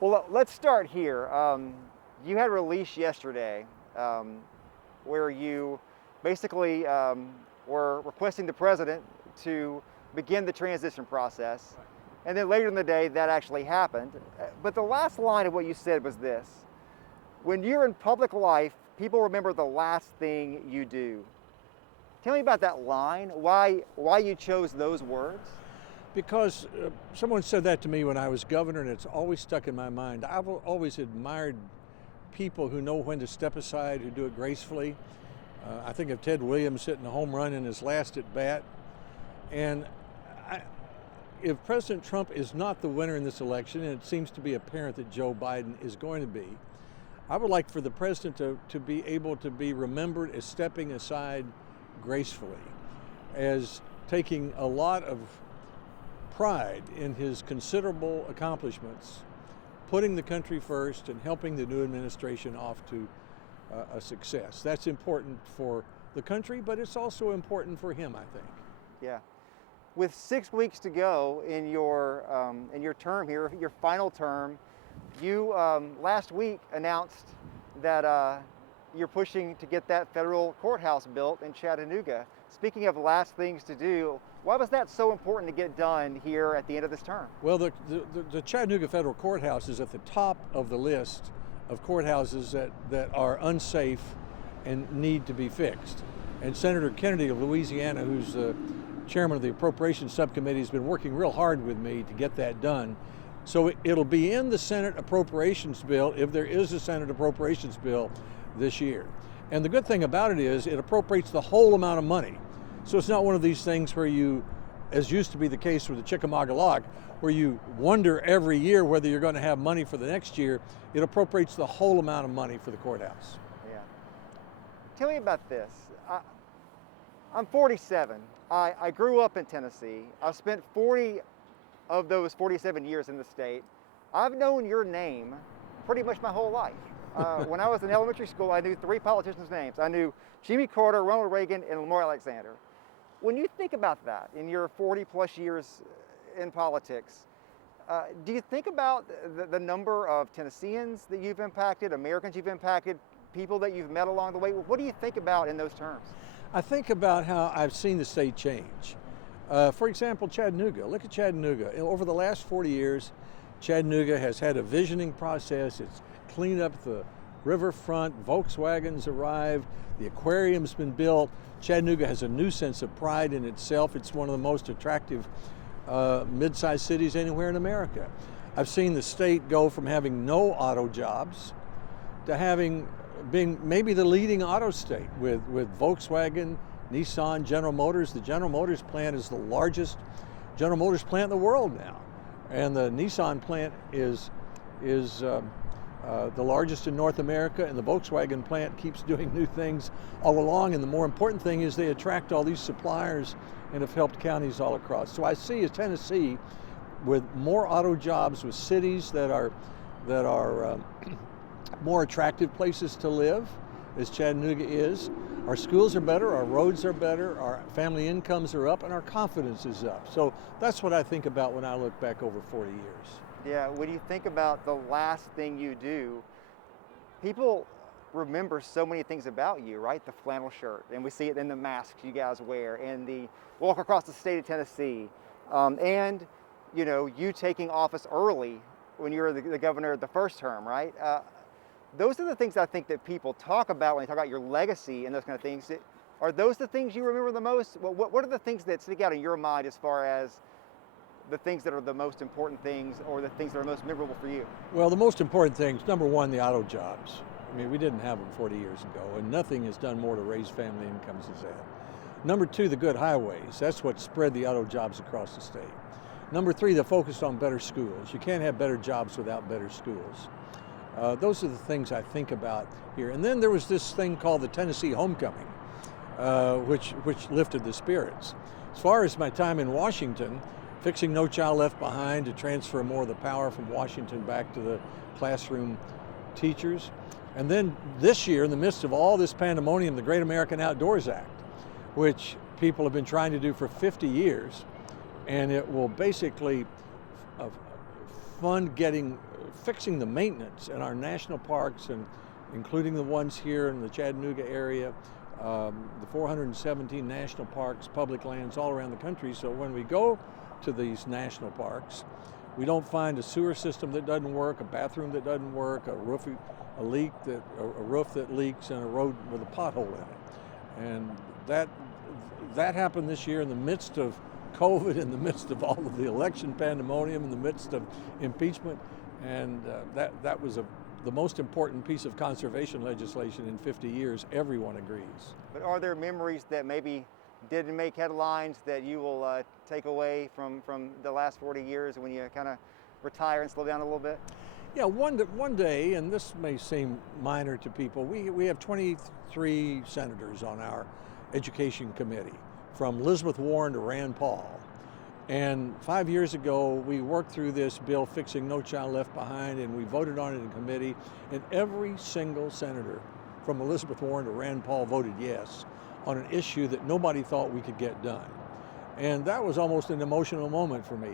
Well, let's start here. You had a release yesterday where you basically were requesting the president to begin the transition process. And then later in the day, that actually happened. But the last line of what you said was this: when you're in public life, people remember the last thing you do. Tell me about that line, why you chose those words. Because someone said that to me when I was governor, and it's always stuck in my mind. I've always admired people who know when to step aside, who do it gracefully. I think of Ted Williams hitting a home run in his last at bat. And if President Trump is not the winner in this election, and it seems to be apparent that Joe Biden is going to be, I would like for the president to be able to be remembered as stepping aside gracefully, as taking a lot of pride in his considerable accomplishments, putting the country first and helping the new administration off to a success. That's important for the country, but it's also important for him, I think. Yeah. With 6 weeks to go in your term here, your final term, you last week announced that you're pushing to get that federal courthouse built in Chattanooga. Speaking of last things to do, why was that so important to get done here at the end of this term? Well, the Chattanooga Federal Courthouse is at the top of the list of courthouses that are unsafe and need to be fixed. And Senator Kennedy of Louisiana, who's the chairman of the Appropriations Subcommittee, has been working real hard with me to get that done. So it'll be in the Senate Appropriations Bill, if there is a Senate Appropriations Bill this year. And the good thing about it is it appropriates the whole amount of money. So it's not one of these things where you, as used to be the case with the Chickamauga Lock, where you wonder every year whether you're going to have money for the next year. It appropriates the whole amount of money for the courthouse. Yeah. Tell me about this. I'm 47. I grew up in Tennessee. I've spent 40 of those 47 years in the state. I've known your name pretty much my whole life. When I was in elementary school, I knew 3 politicians' names. I knew Jimmy Carter, Ronald Reagan, and Lamar Alexander. When you think about that in your 40 plus years in politics, do you think about the number of Tennesseans that you've impacted, Americans you've impacted, people that you've met along the way? What do you think about in those terms? I think about how I've seen the state change. For example, Chattanooga. Look at Chattanooga. Over the last 40 years, Chattanooga has had a visioning process. It's cleaned up the riverfront. Volkswagens arrived. The aquarium's been built. Chattanooga has a new sense of pride in itself. It's one of the most attractive mid-sized cities anywhere in America. I've seen the state go from having no auto jobs to being maybe the leading auto state with Volkswagen, Nissan, General Motors. The General Motors plant is the largest General Motors plant in the world now. And the Nissan plant is the largest in North America, and the Volkswagen plant keeps doing new things all along. And the more important thing is they attract all these suppliers and have helped counties all across. So I see a Tennessee with more auto jobs, with cities that are more attractive places to live, as Chattanooga is. Our schools are better, our roads are better, our family incomes are up, and our confidence is up. So that's what I think about when I look back over 40 years. Yeah, when you think about the last thing you do, people remember so many things about you, right? The flannel shirt, and we see it in the masks you guys wear, and the walk across the state of Tennessee, and you taking office early when you were the governor the first term, right? Those are the things I think that people talk about when they talk about your legacy and those kind of things. Are those the things you remember the most? What are the things that stick out in your mind as far as the things that are the most important things, or the things that are most memorable for you? Well, the most important things, number one, the auto jobs. I mean, we didn't have them 40 years ago, and nothing has done more to raise family incomes as that. Number two, the good highways. That's what spread the auto jobs across the state. Number three, the focus on better schools. You can't have better jobs without better schools. Those are the things I think about here. And then there was this thing called the Tennessee Homecoming, which lifted the spirits. As far as my time in Washington, fixing No Child Left Behind to transfer more of the power from Washington back to the classroom teachers. And then this year, in the midst of all this pandemonium, the Great American Outdoors Act, which people have been trying to do for 50 years, and it will basically fund getting fixing the maintenance in our national parks, and including the ones here in the Chattanooga area, the 417 national parks, public lands all around the country. So when we go to these national parks, we don't find a sewer system that doesn't work, a bathroom that doesn't work, a roof that leaks, and a road with a pothole in it. And that happened this year in the midst of COVID, in the midst of all of the election pandemonium, in the midst of impeachment, and that was the most important piece of conservation legislation in 50 years. Everyone agrees. But are there memories that maybe didn't make headlines that you will take away from the last 40 years when you kind of retire and slow down a little bit? Yeah, one day, and this may seem minor to people, we have 23 senators on our education committee, from Elizabeth Warren to Rand Paul. And 5 years ago, we worked through this bill fixing No Child Left Behind, and we voted on it in committee, and every single senator from Elizabeth Warren to Rand Paul voted yes on an issue that nobody thought we could get done. And that was almost an emotional moment for me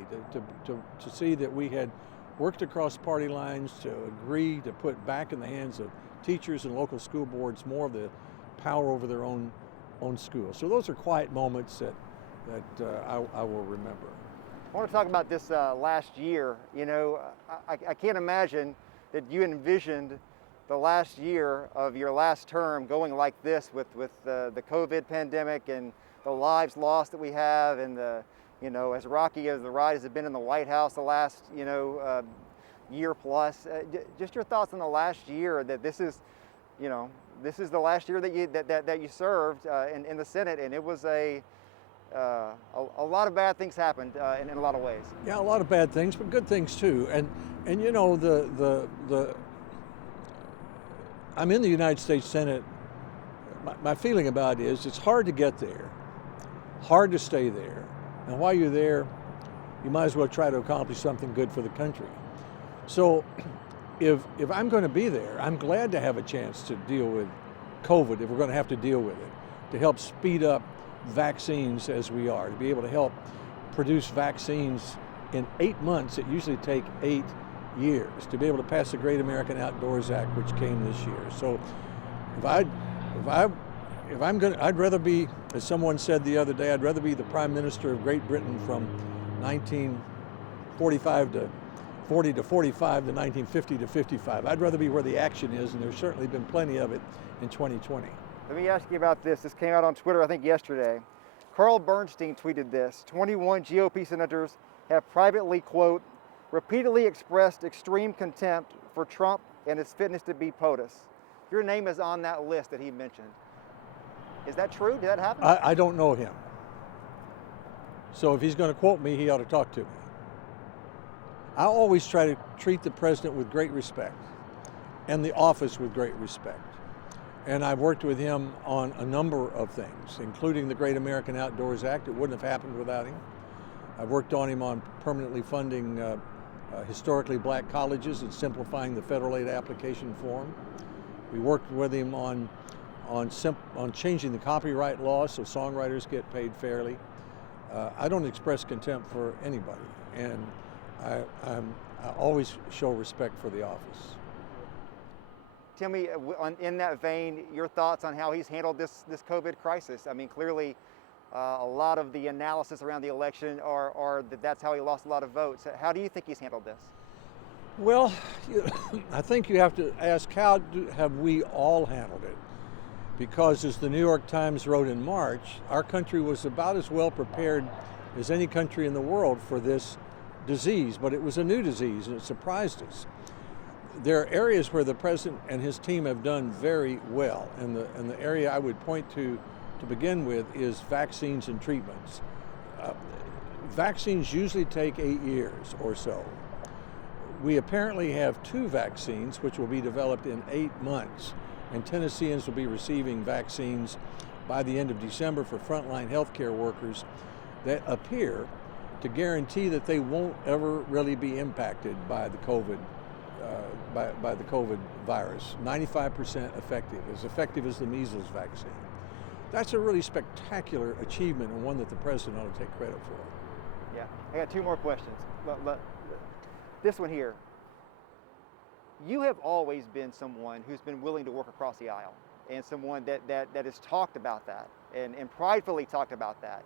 to see that we had worked across party lines to agree to put back in the hands of teachers and local school boards more of the power over their own schools. So those are quiet moments that I will remember. I want to talk about this last year. You know, I can't imagine that you envisioned the last year of your last term going like this with the COVID pandemic and the lives lost that we have, and as rocky as the ride has been in the White House the last year plus. Just your thoughts on the last year, that this is the last year that you served in the Senate, and it was a lot of bad things happened in a lot of ways. Yeah, a lot of bad things, but good things too. And I'm in the United States Senate. My feeling about it is it's hard to get there, hard to stay there, and while you're there, you might as well try to accomplish something good for the country. So if I'm going to be there, I'm glad to have a chance to deal with COVID, if we're going to have to deal with it, to help speed up vaccines as we are, to be able to help produce vaccines in 8 months that usually take 8 years, to be able to pass the Great American Outdoors Act, which came this year. So if I'm going, I'd rather be, as someone said the other day, I'd rather be the Prime Minister of Great Britain from 1945 to 40 to 45 than 1950 to 55. I'd rather be where the action is, and there's certainly been plenty of it in 2020. Let me ask you about this. This came out on Twitter, I think, yesterday. Carl Bernstein tweeted this: 21 GOP senators have privately, quote, repeatedly expressed extreme contempt for Trump and his fitness to be POTUS. Your name is on that list that he mentioned. Is that true? Did that happen? I don't know him. So if he's going to quote me, he ought to talk to me. I always try to treat the president with great respect and the office with great respect. And I've worked with him on a number of things, including the Great American Outdoors Act. It wouldn't have happened without him. I've worked on him on permanently funding historically black colleges and simplifying the federal aid application form. We worked with him on changing the copyright law so songwriters get paid fairly. I don't express contempt for anybody, and I always show respect for the office. Tell me, in that vein, your thoughts on how he's handled this COVID crisis. I mean, clearly, a lot of the analysis around the election are that that's how he lost a lot of votes. How do you think he's handled this? Well, I think you have to ask, how have we all handled it? Because as the New York Times wrote in March, our country was about as well prepared as any country in the world for this disease, but it was a new disease and it surprised us. There are areas where the president and his team have done very well, and the area I would point to begin with is vaccines and treatments. Vaccines usually take 8 years or so. We apparently have 2 vaccines which will be developed in 8 months, and Tennesseans will be receiving vaccines by the end of December for frontline healthcare workers that appear to guarantee that they won't ever really be impacted by the COVID by the COVID virus. 95% effective as the measles vaccine. That's a really spectacular achievement, and one that the president ought to take credit for. Yeah, I got 2 more questions. But this one here. You have always been someone who's been willing to work across the aisle, and someone that has talked about that and pridefully talked about that.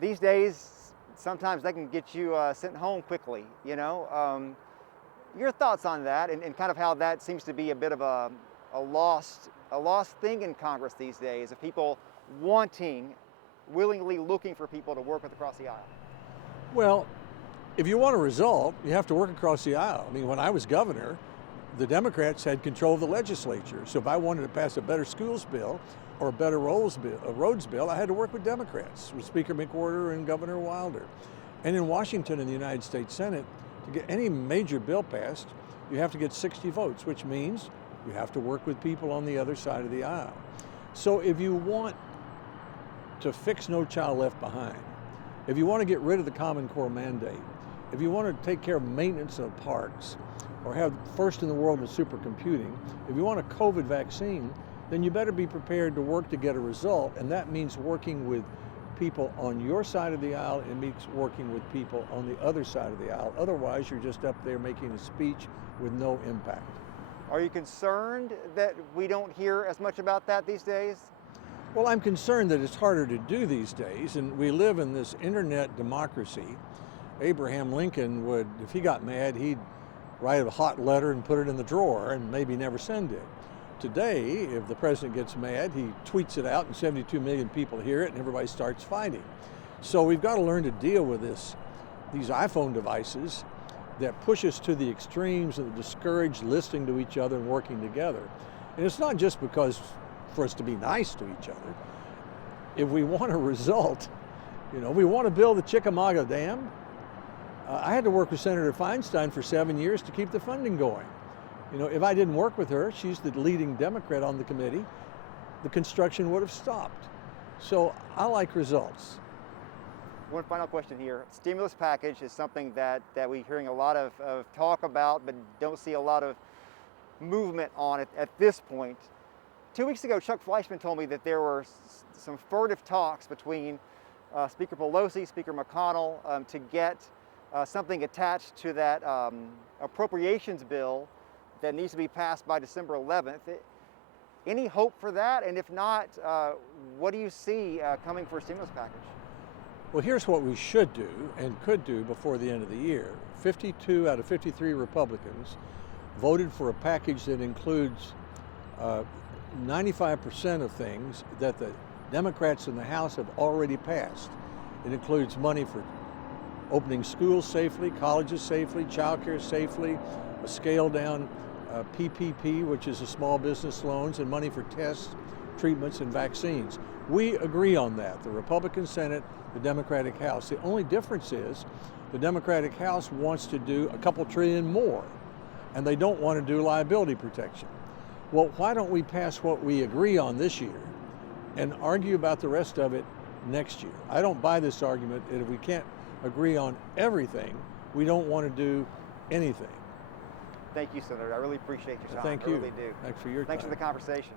These days, sometimes that can get you sent home quickly, you know. Your thoughts on that, and kind of how that seems to be a bit of a lost thing in Congress these days, of people willingly looking for people to work with across the aisle. Well, if you want a result, you have to work across the aisle. I mean, when I was governor, the Democrats had control of the legislature. So if I wanted to pass a better schools bill or a better roads bill, I had to work with Democrats, with Speaker McWhorter and Governor Wilder. And in Washington, in the United States Senate, to get any major bill passed, you have to get 60 votes, which means you have to work with people on the other side of the aisle. So if you want to fix No Child Left Behind, if you want to get rid of the Common Core mandate, if you want to take care of maintenance of parks, or have first in the world with supercomputing, if you want a COVID vaccine, then you better be prepared to work to get a result, and that means working with people on your side of the aisle. It means working with people on the other side of the aisle. Otherwise, you're just up there making a speech with no impact. Are you concerned that we don't hear as much about that these days? Well, I'm concerned that it's harder to do these days, and we live in this internet democracy. Abraham Lincoln would, if he got mad, he'd write a hot letter and put it in the drawer and maybe never send it. Today, if the president gets mad, he tweets it out and 72 million people hear it and everybody starts fighting. So we've got to learn to deal with these iPhone devices that push us to the extremes and discourage listening to each other and working together. And it's not just because for us to be nice to each other. If we want a result, you know, we want to build the Chickamauga Dam. I had to work with Senator Feinstein for 7 years to keep the funding going. You know, if I didn't work with her, she's the leading Democrat on the committee, the construction would have stopped. So I like results. One final question here. Stimulus package is something that we're hearing a lot of talk about, but don't see a lot of movement on it at this point. 2 weeks ago, Chuck Fleischman told me that there were some furtive talks between Speaker Pelosi, Speaker McConnell, to get something attached to that appropriations bill that needs to be passed by December 11th. Any hope for that? And if not, what do you see coming for a stimulus package? Well, here's what we should do and could do before the end of the year. 52 out of 53 Republicans voted for a package that includes 95% of things that the Democrats in the House have already passed. It includes money for opening schools safely, colleges safely, childcare safely, a scaled down PPP, which is a small business loans, and money for tests, treatments, and vaccines. We agree on that, the Republican Senate, the Democratic House. The only difference is the Democratic House wants to do a couple trillion more, and they don't want to do liability protection. Well, why don't we pass what we agree on this year and argue about the rest of it next year? I don't buy this argument that if we can't agree on everything, we don't want to do anything. Thank you, Senator. I really appreciate your time. Thank you. I really do. Thanks for your time. Thanks for the conversation.